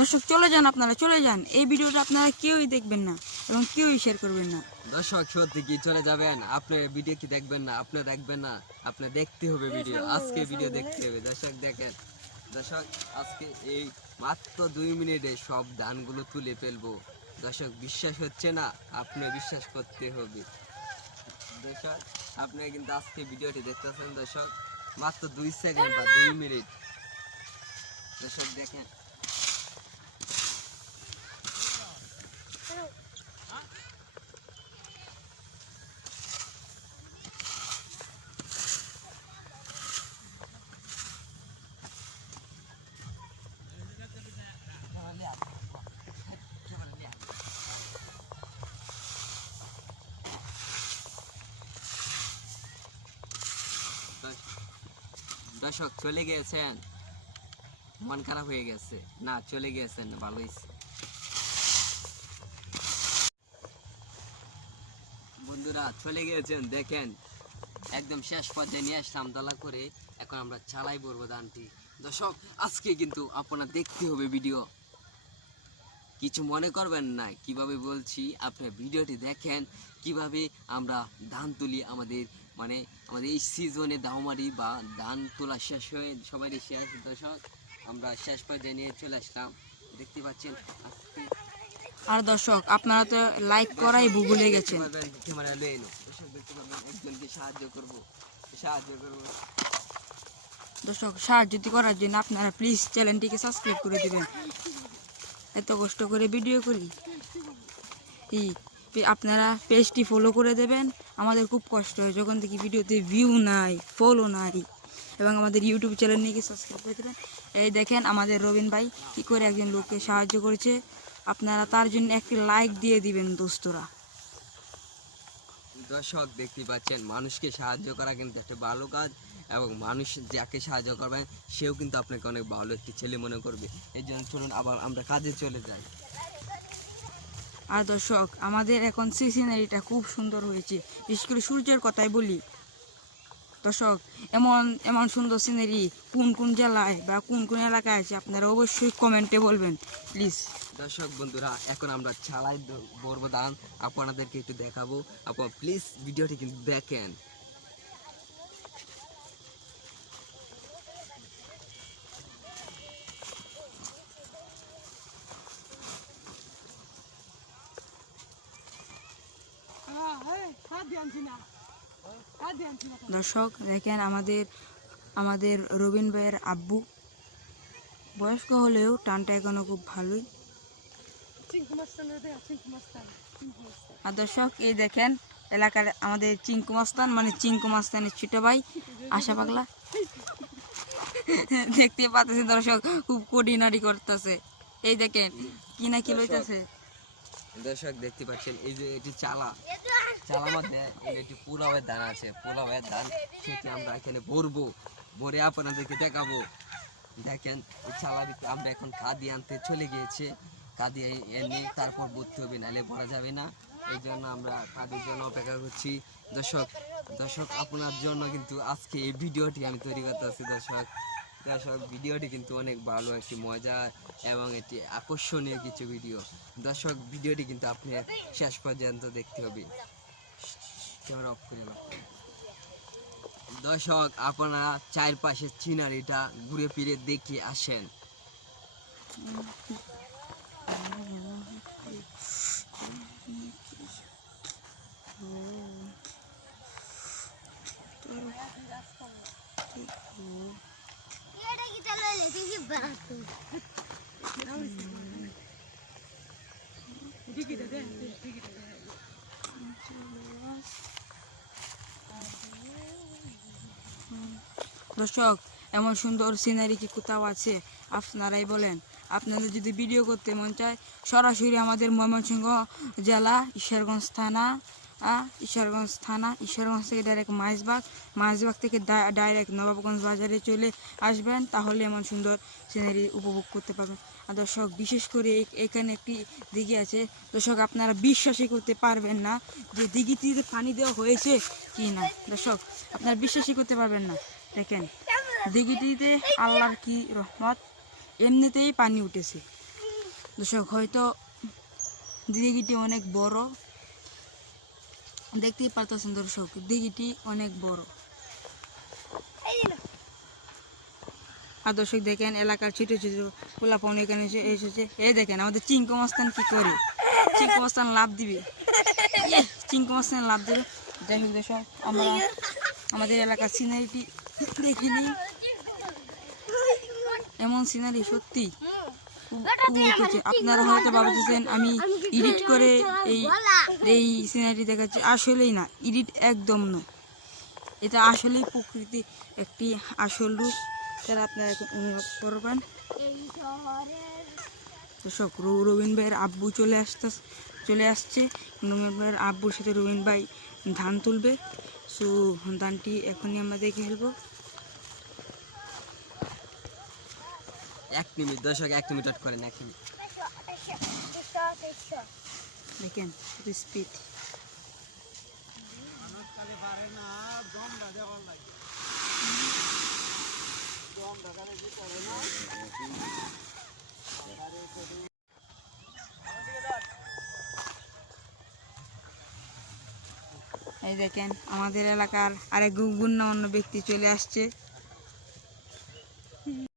দর্শক চলে যান, আপনারা চলে যান। এই ভিডিওটা আপনারা কেউই দেখবেন না এবং কেউই শেয়ার করবেন না। দর্শক সত্যি কি চলে যাবেন? আপনি ভিডিও কি দেখবেন না? আপনি দেখবেন না, আপনি দেখতে হবে ভিডিও। আজকে ভিডিও দেখতে হবে। দর্শক দেখেন, দর্শক আজকে এই মাত্র 2 মিনিটে সব ধানগুলো তুলে ফেলবো। দর্শক বিশ্বাস হচ্ছে না, আপনি বিশ্বাস করতে হবে। দর্শক আপনি কিন্তু আজকে ভিডিওটি দেখতেছেন দর্শক, মাত্র 2 সেকেন্ড বা 2 মিনিট। দর্শক দেখেন, দর্শক চলে গিয়েছেন, মন খারাপ হয়ে গেছে না? চলে গিয়েছেন, ভালো হয়েছে। বন্ধুরা চলে গিয়েছেন, দেখেন একদম শেষ পর্যায়ে নিয়ে আসলাম দলা করে। এখন আমরা চালাই পড়বো ধানটি। দর্শক আজকে কিন্তু আপনার দেখতে হবে ভিডিও, কিছু মনে করবেন না। কিভাবে বলছি, আপনি ভিডিওটি দেখেন কিভাবে আমরা ধান তুলি। আমাদের এই সিজনে দাওমারি বা ধান তোলা শেষ হয়ে সবারই শেষ। দর্শক আমরা শেষ পর্যায়ে নিয়ে চলে আসলাম, দেখতে পাচ্ছেন আজকে। আর দর্শক আপনারা তো লাইক করাই ভুলে গেছেন। ক্যামেরা লয়ে এলো। দর্শক দেখতে পাবেন, একজনকে সাহায্য করব। দর্শক সাহায্য করার জন্য আপনারা প্লিজ চ্যানেলটিকে সাবস্ক্রাইব করে দিবেন। এত কষ্ট করে ভিডিও করি, আপনারা পেজটি ফলো করে দেবেন। আমাদের খুব কষ্ট হয় যখন দেখি ভিডিওতে ভিউ নাই, ফলো নাই, এবং আমাদের ইউটিউব চ্যানেল নিয়ে সাবস্ক্রাইব করে দেবেন। এই দেখেন আমাদের রবিন ভাই কী করে একজন লোককে সাহায্য করেছে। আপনারা তার জন্য একটি লাইক দিয়ে দিবেন দোস্তরা। দর্শক দেখতে পাচ্ছেন, মানুষকে সাহায্য করা কিন্তু একটা ভালো কাজ, এবং মানুষ যাকে সাহায্য করবেন সেও কিন্তু আপনাকে অনেক ভালো একটি ছেলে মনে করবে। এই জন্য চলুন আবার আমরা কাজে চলে যাই। আর দর্শক আমাদের এখন সিনারিটা খুব সুন্দর হয়েছে। বিশেষ করে সূর্যের কথাই বলি দর্শক, এমন এমন সুন্দর সিনারি কোন কোন জেলায় বা কোন কোন এলাকায় আছে আপনারা অবশ্যই কমেন্টে বলবেন প্লিজ। দর্শক বন্ধুরা এখন আমরা চালাই বড় ধান আপনাদেরকে একটু দেখাবো। আপনারা প্লিজ ভিডিওটি কিন্তু দেখেন। দর্শক দেখেন আমাদের রবিন ভাইয়ের আব্বু বয়স্ক হলেও টানটা এখনো খুব ভালোই। আর দর্শক এই দেখেন এলাকার আমাদের চিঙ্কু মাস্তান, চিঙ্কু মাস্তানের ছোট ভাই আশা পাগলা, দেখতে পাচ্ছেন দর্শক খুব কোডিনারি করতেছে। এই দেখেন কি না কি লইতেছে। দর্শক দেখতে পাচ্ছেন, এই যে এটি চালার মধ্যে একটি পোলাওয়ের ধান আছে। পোলাওয়ের ধান সেটি আমরা এখানে ভরে আপনাদেরকে দেখাবো। দেখেন এই চালার আমরা এখন কাঁদি আনতে চলে গিয়েছে। কাঁদি এনে তারপর ভরতে হবে, নাহলে ভরা যাবে না। এই জন্য আমরা কাঁদির জন্য অপেক্ষা করছি। দর্শক আপনার জন্য কিন্তু আজকে এই ভিডিওটি আমি তৈরি করতে আছি। দর্শক ভিডিওটি কিন্তু অনেক ভালো, একটি মজার এবং একটি আকর্ষণীয় কিছু ভিডিও। দর্শক ভিডিওটি কিন্তু আপনি শেষ পর্যন্ত দেখতে হবে। দর্শক আপনারা চারপাশের সিনারিটা ঘুরে ফিরে দেখে আসেন। দর্শক এমন সুন্দর সিনারি কি কোথাও আছে? আপনারাই বলেন। আপনাদের যদি ভিডিও করতে মন চায় সরাসরি আমাদের ময়মনসিংহ জেলা ঈশ্বরগঞ্জ থেকে ডাইরেক্ট মাইজবাগ থেকে ডাইরেক্ট নবাবগঞ্জ বাজারে চলে আসবেন, তাহলে এমন সুন্দর সিনারি উপভোগ করতে পারবেন। আর দর্শক বিশেষ করে এখানে একটি দিঘি আছে। দর্শক আপনারা বিশ্বাসই করতে পারবেন না যে দিঘিটিতে পানি দেওয়া হয়েছে কি না। দর্শক আপনারা বিশ্বাসই করতে পারবেন না। দেখেন দিঘিটিতে আল্লাহর কি রহমত, এমনিতেই পানি উঠেছে। দর্শক হয়তো দিঘিটি অনেক বড়, দেখতেই পারতেছেন দর্শক, দিঘিটি অনেক বড়। আর দর্শক দেখেন এলাকার ছোট ছোট পোলাপান এখানে এসেছে। এই দেখেন আমাদের চিঙ্কু মাস্তান কি করে, চিঙ্কু মাস্তান লাভ দিবে, চিঙ্কু মাস্তান লাভ দেবে। যাই হোক দর্শক, আমরা আমাদের এলাকার সিনারিটি দেখে নিই। এমন সিনারি সত্যি উঠেছে। আপনারা হয়তো ভাবতেছেন আমি এডিট করে এই সিনারি দেখাচ্ছি, আসলেই না, এডিট একদম নয়, এটা আসলেই প্রকৃতি একটি আসল রূপ, যারা আপনারা এখন অনুভব করবেন। দর্শক রবিন ভাইয়ের আব্বু চলে আসছে। রবিন ভাইয়ের আব্বুর সাথে রবিন ভাই ধান তুলবে। সো ধানটি এখনই আমরা দেখে ফেলবো। 1 মিনিট দর্শক, 1 মিনিট ওয়েট করেন, 1 মিনিট। দেখেন স্পিড। এই দেখেন আমাদের এলাকার আরেক গুণমান্য ব্যক্তি চলে আসছে।